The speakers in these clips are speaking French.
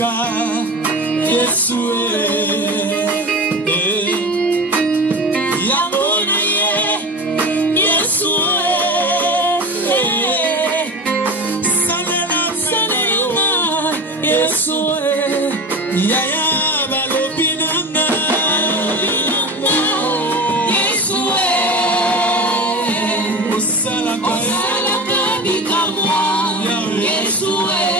Yabotaka Yesue Yabona Yesue Salela Yesue Yaya Balobinanga Yesue Osalaka Bikamwa Yesue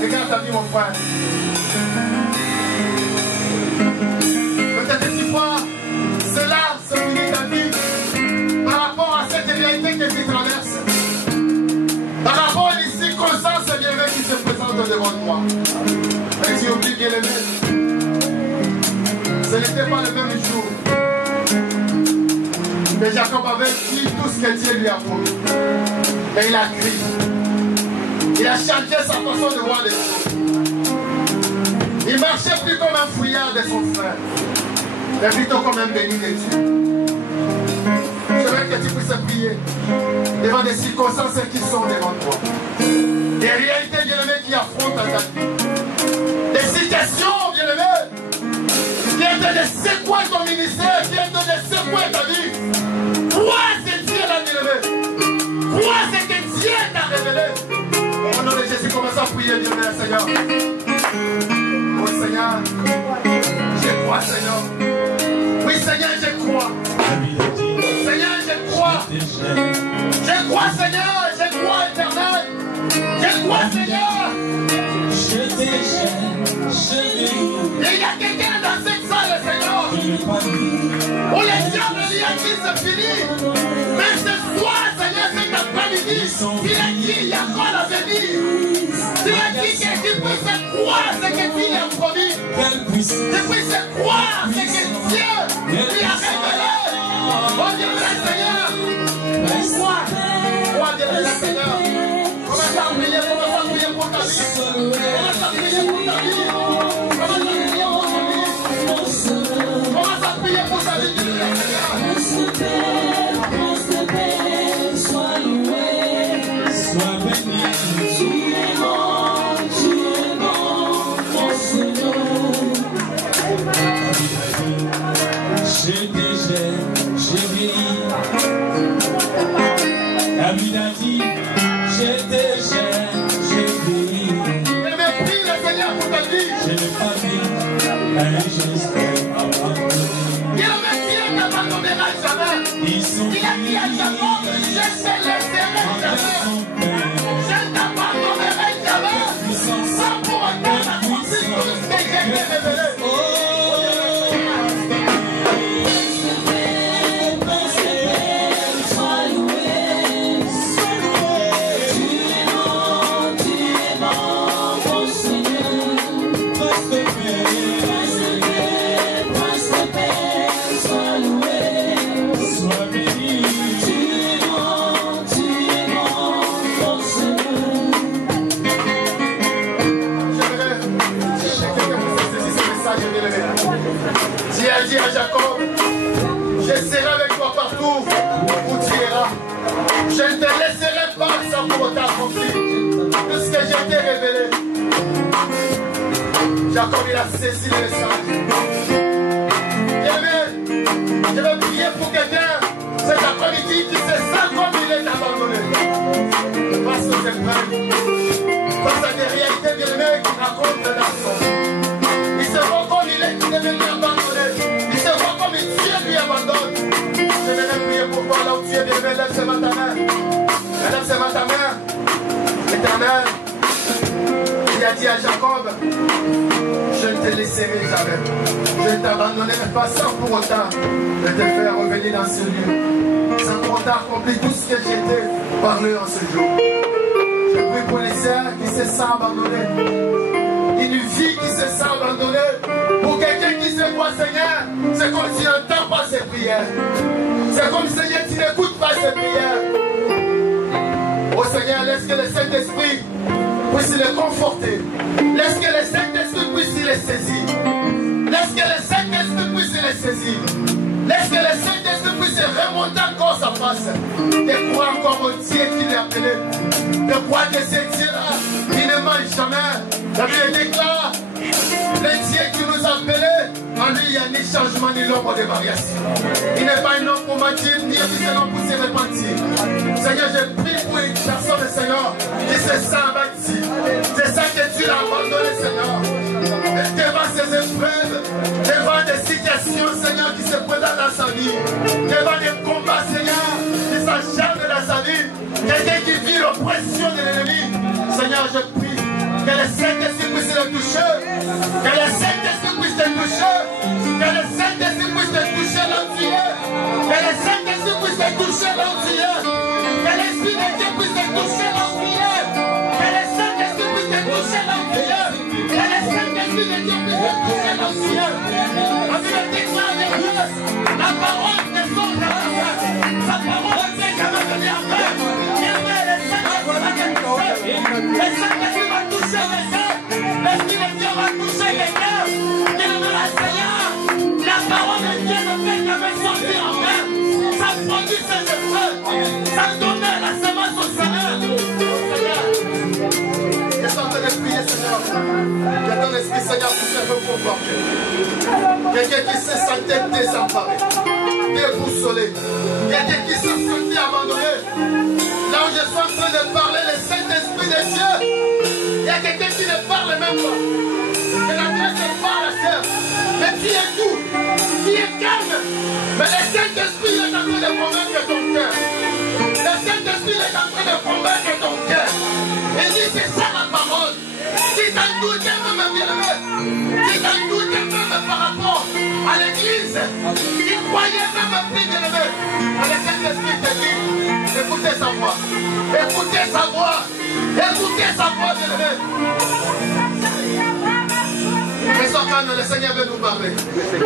Regarde ta vie, mon frère. Peut-être que tu vois, cela se finit ta vie par rapport à cette réalité que tu traverses, par rapport aux circonstances bien-aimées qui se présentent devant toi. Mais tu oublies bien les mêmes. Ce n'était pas le même jour. Mais Jacob avait dit tout ce que Dieu lui a promis. Et il a crié. Il a changé sa façon de voir les choses. Il marchait plus comme un fouillard de son frère, mais plutôt comme un béni de Dieu. Je veux que tu puisses prier devant des circonstances qui sont devant toi. Des réalités bien-aimées qui affrontent ta vie. Des situations bien-aimées qui ont de secouer ton ministère, qui ont de secouer ta vie. Crois ce que Dieu l'a bien-aimé. Crois ce que Dieu t'a révélé. Au nom de Jésus, commence à prier, Dieu merci, Seigneur. Oui, Seigneur. Je crois, Seigneur. Oui, Seigneur, je crois. Seigneur, je crois. Je crois, Seigneur. Je crois, Éternel. Je crois, Seigneur. Je déchaîne, je Et il y a quelqu'un dans cette salle, Seigneur, où les diables lui a dit c'est fini. Mais ce soir, Seigneur, cet après-midi, il a dit il y a quoi l'avenir. Tu as dit que tu puisses croire ce que Dieu a promis. Tu puisses croire ce que Dieu lui a révélé. Oh Dieu le Seigneur. Crois Dieu le Seigneur. Commence à prier pour ta vie. Commence à prier pour ta vie. Commence à prier pour ta vie, Dieu le Seigneur. sois loué, sois béni. Tu es bon, tu es bon. Dieu ne t'abandonnera jamais. Il a dit à Jacob, je te laisserai jamais. Je ne t'abandonnerai jamais. Sans pour autant accomplir tout ce que j'ai révélé. Dieu a dit à Jacob, je serai avec toi partout où tu iras. Je ne te laisserai pas sans pour autant accomplir tout ce que je t'ai révélé. Jacob, il a saisi le message. Bien-aimé, je vais prier pour quelqu'un cet après-midi qui se sent comme il est abandonné. Face aux épreuves, face à des réalités bien-aimées qui racontent de l'argent. Il se voit comme il est devenu abandonné. Il se voit comme Dieu lui abandonne. Je vais prier pour toi là où tu es bien-aimé. Lève ce matin ta main. Lève ce matin ta main. Éternel, il a dit à Jacob, je ne te laisserai jamais. Je ne t'abandonnerai pas sans pour autant de te faire revenir dans ce lieu. Sans pour autant accomplir tout ce que j'ai été parlé en ce jour. Je prie pour les sœurs qui se sentent abandonnés. Une vie qui se sent abandonnée. Pour quelqu'un qui se voit, Seigneur, c'est comme si tu n'entends pas ses prières. C'est comme Seigneur, tu n'écoutes pas ses prières. Oh Seigneur, laisse que le Saint-Esprit puisse le conforter. Laisse que le Saint-Esprit puisse le saisir. Laisse que le Saint-Esprit puisse le saisir. Laisse que le Saint-Esprit puisse remonter encore sa face. De croire encore au Dieu qui l'a appelé. De croire que c'est Dieu-là qui ne mange jamais. La Bible déclare, le Dieu qui nous a appelés, en lui il n'y a ni changement ni l'ombre de variation. Il n'est pas un homme pour mentir, ni un homme pour se repentir. Seigneur, je prie pour une personne, Seigneur, qui se sent abattu. C'est ça que tu l'as abandonné, Seigneur. Devant ces épreuves, devant des situations, Seigneur, qui se présentent dans sa vie, devant des combats, Seigneur, qui s'acharnent dans sa vie, quelqu'un qui vit l'oppression de l'ennemi. Seigneur, je prie que le Saint-Esprit puisse le toucher, que le Saint-Esprit puisse te toucher, que le Saint-Esprit puisse te toucher l'entier, que le Saint-Esprit puisse te toucher l'entier, que l'Esprit de Dieu puisse te toucher l'entier, que le Saint-Esprit puisse te toucher l'entier, que le Saint-Esprit de Dieu puisse te toucher l'entier. La Bible déclare de Dieu, la parole ne sort jamais, sa parole ne fait jamais venir après. Le Saint-Esprit va toucher les cœurs, l'Esprit de Dieu va toucher les cœurs. Bien-aimé Seigneur, la parole de Dieu ne fait jamais sortir en mer. Ça produit ses effets, ça donne la semence au Seigneur. Je suis en train de prier, Seigneur, que ton Esprit, Seigneur, puisse se reconforter. Quelqu'un qui se sentait désemparé, déboussolé, quelqu'un qui se sentait abandonné. Là où je suis en train de parler, le Saint-Esprit de Dieu, il y a quelqu'un qui ne parle même pas. Que la grâce ne parle, sœur. Mais tu es doux, tu es calme. Mais le Saint-Esprit est en train de convaincre ton cœur. Le Saint-Esprit est en train de convaincre ton cœur. Et dit, c'est ça la parole. Si tu en doutes même, bien-aimé, si tu en doutes même par rapport à l'église, il croyait même plus, bien-aimé. Mais le Saint-Esprit te dit, écoutez sa voix. Écoutez sa voix. Écoutez sa voix, bien-aimé. Restons calmes, le Seigneur veut nous parler. Il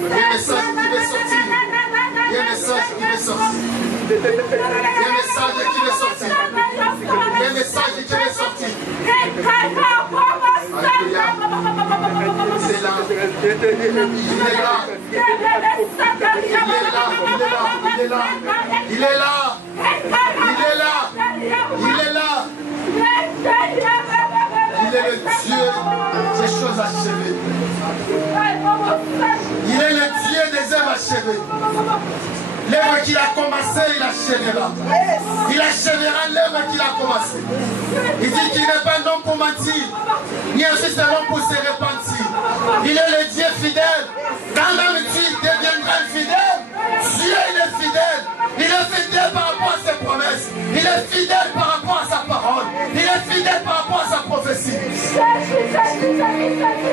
y a un message qui veut sortir. Il y a un message qui veut sortir. Il y a un message qui veut sortir. Il y a un message qui veut sortir. Alléluia. C'est là. Il est là. Il est là. Il est là. Il est là. Il est là. Il est là. Il est le Dieu des choses achevées. Il est le Dieu des œuvres achevées. L'œuvre qu'il a commencé, il achèvera. Il achèvera l'œuvre qu'il a commencé. Il dit qu'il n'est pas un homme pour mentir, ni un juste un homme pour se repentir. fidèle par rapport à sa prophétie.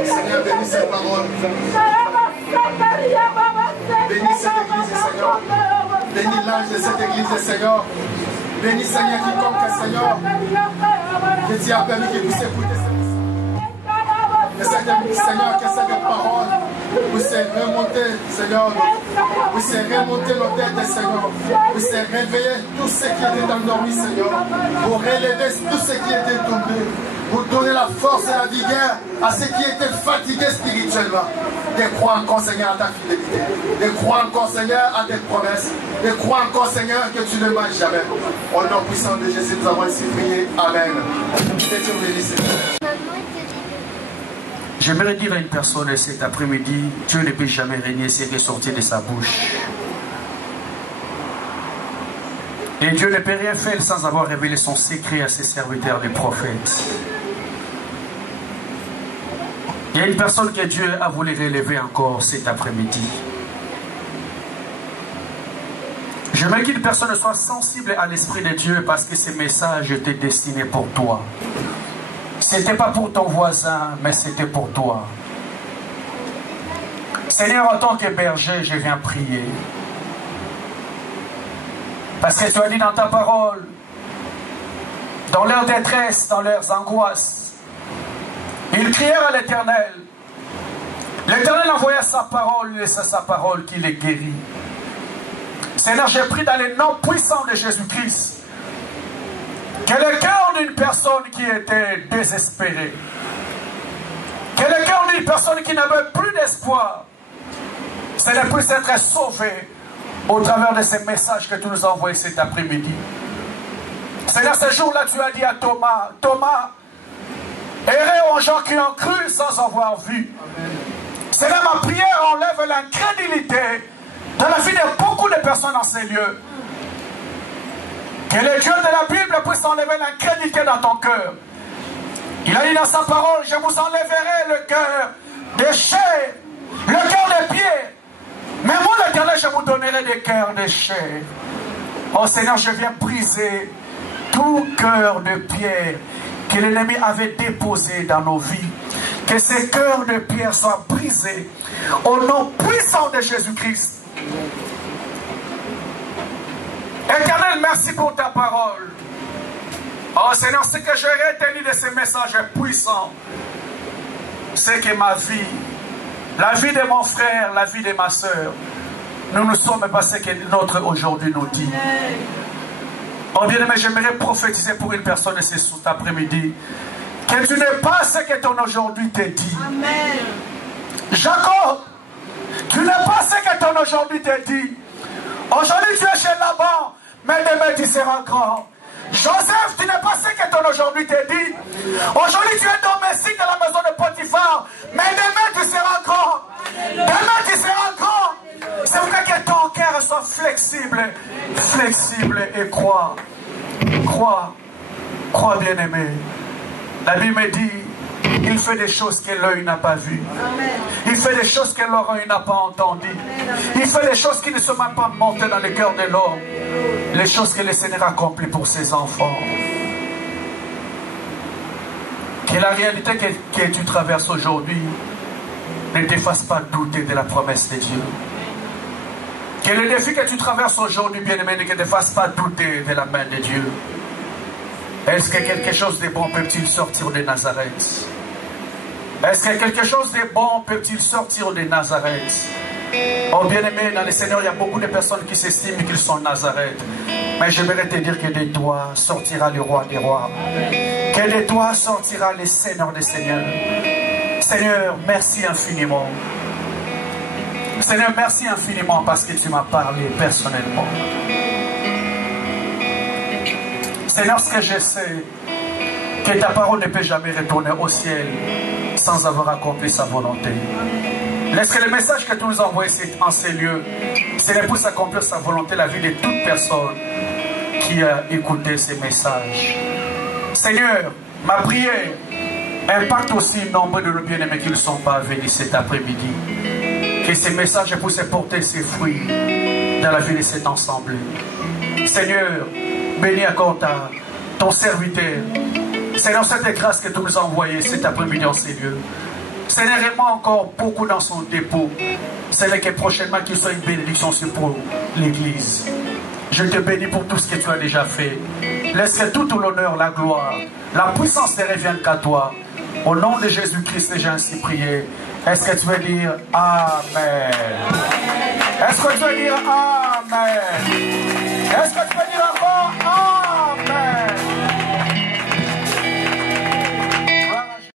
Seigneur, bénis cette parole. Bénis cette église, Seigneur. Bénis l'âge de cette église, Seigneur. Bénis, Seigneur, quiconque, Seigneur, que tu as permis qu'il puisse écouter ce message. Seigneur, que cette parole puisse remonter, Seigneur, puisse remonter nos têtes, Seigneur, puisse réveiller tout ce qui était endormi, Seigneur, pour relever tout ce qui était tombé, pour donner la force et la vigueur à ceux qui étaient fatigués spirituellement. De croire encore, Seigneur, à ta fidélité. De croire encore, Seigneur, à tes promesses. De croire encore, Seigneur, que tu ne manges jamais. Au nom puissant de Jésus, nous avons ainsi prié. Amen. Que Dieu bénisse. J'aimerais dire à une personne cet après-midi, Dieu ne peut jamais régner ce qui est sorti de sa bouche. Et Dieu ne peut rien faire sans avoir révélé son secret à ses serviteurs, les prophètes. Il y a une personne que Dieu a voulu relever encore cet après-midi. J'aimerais qu'une personne soit sensible à l'Esprit de Dieu parce que ce message était destiné pour toi. Ce n'était pas pour ton voisin, mais c'était pour toi. Seigneur, en tant que berger, je viens prier. Parce que tu as dit dans ta parole, dans leur détresse, dans leurs angoisses, ils crièrent à l'Éternel. L'Éternel envoya sa parole, et c'est sa parole qui les guérit. Seigneur, j'ai pris dans le nom puissant de Jésus-Christ que le cœur d'une personne qui était désespérée, que le cœur d'une personne qui n'avait plus d'espoir, Seigneur, puisse être sauvé au travers de ces messages que tu nous as envoyés cet après-midi. Seigneur, ce jour-là, tu as dit à Thomas, Thomas, errez aux gens qui ont cru sans avoir vu. Seigneur, ma prière enlève l'incrédulité dans la vie de beaucoup de personnes dans ces lieux. Que le Dieu de la Bible puisse enlever l'incrédulité dans ton cœur. Il a dit dans sa parole, je vous enlèverai le cœur de chair, le cœur de pierre. Mais moi, l'Éternel, je vous donnerai des cœurs de chair. Oh Seigneur, je viens briser tout cœur de pierre que l'ennemi avait déposé dans nos vies. Que ces cœurs de pierre soient brisés au nom puissant de Jésus-Christ. Éternel, merci pour ta parole. Oh Seigneur, ce que j'ai retenu de ces messages puissants, c'est que ma vie, la vie de mon frère, la vie de ma soeur, nous ne sommes pas ce que notre aujourd'hui nous dit. Oh bien-aimé, j'aimerais prophétiser pour une de cet après-midi que tu n'es pas ce que ton aujourd'hui te dit. Amen. Jacob, tu n'es pas ce que ton aujourd'hui te dit. Aujourd'hui tu es chez Laban, mais demain tu seras grand. Joseph, tu n'es pas ce que ton aujourd'hui te dit. Aujourd'hui tu es domestique dans la maison de Potiphar, mais demain tu seras grand. Demain tu seras grand. C'est vrai que ton cœur soit flexible, flexible et crois. Crois, crois bien-aimé. La Bible me dit, il fait des choses que l'œil n'a pas vues. Il fait des choses que l'oreille n'a pas entendues. Il fait des choses qui ne sont même pas montées dans le cœur de l'homme. Les choses que le Seigneur accomplit pour ses enfants. Que la réalité que tu traverses aujourd'hui ne te fasse pas douter de la promesse de Dieu. Que le défi que tu traverses aujourd'hui, bien-aimé, ne te fasse pas douter de la main de Dieu. Est-ce que quelque chose de bon peut-il sortir de Nazareth? Est-ce que quelque chose de bon peut-il sortir de Nazareth? Oh bien-aimé, dans le Seigneur, il y a beaucoup de personnes qui s'estiment qu'ils sont Nazareth. Mais j'aimerais te dire que de toi sortira le roi des rois. Que de toi sortira le Seigneur des seigneurs. Seigneur, merci infiniment. Seigneur, merci infiniment parce que tu m'as parlé personnellement. Seigneur, ce que je sais, que ta parole ne peut jamais retourner au ciel sans avoir accompli sa volonté. Laisse que le message que tu nous as envoyé en ces lieux, c'est pour accomplir sa volonté, la vie de toute personne qui a écouté ces messages. Seigneur, ma prière impacte aussi nombre de nos bien-aimés qui ne sont pas venus cet après-midi. Que ces messages puissent porter ses fruits dans la vie de cet ensemble. Seigneur, bénis encore ton serviteur Seigneur, c'est tes grâces que tu nous as envoyées cet après-midi dans ces lieux. Seigneur, aime-moi encore beaucoup dans son dépôt. Seigneur, que prochainement qu'il soit une bénédiction pour l'Église. Je te bénis pour tout ce que tu as déjà fait. Laisse que tout l'honneur, la gloire, la puissance ne revienne qu'à toi. Au nom de Jésus-Christ, j'ai ainsi prié. Est-ce que tu veux dire Amen? Est-ce que tu veux dire Amen? Est-ce que tu veux dire Amen?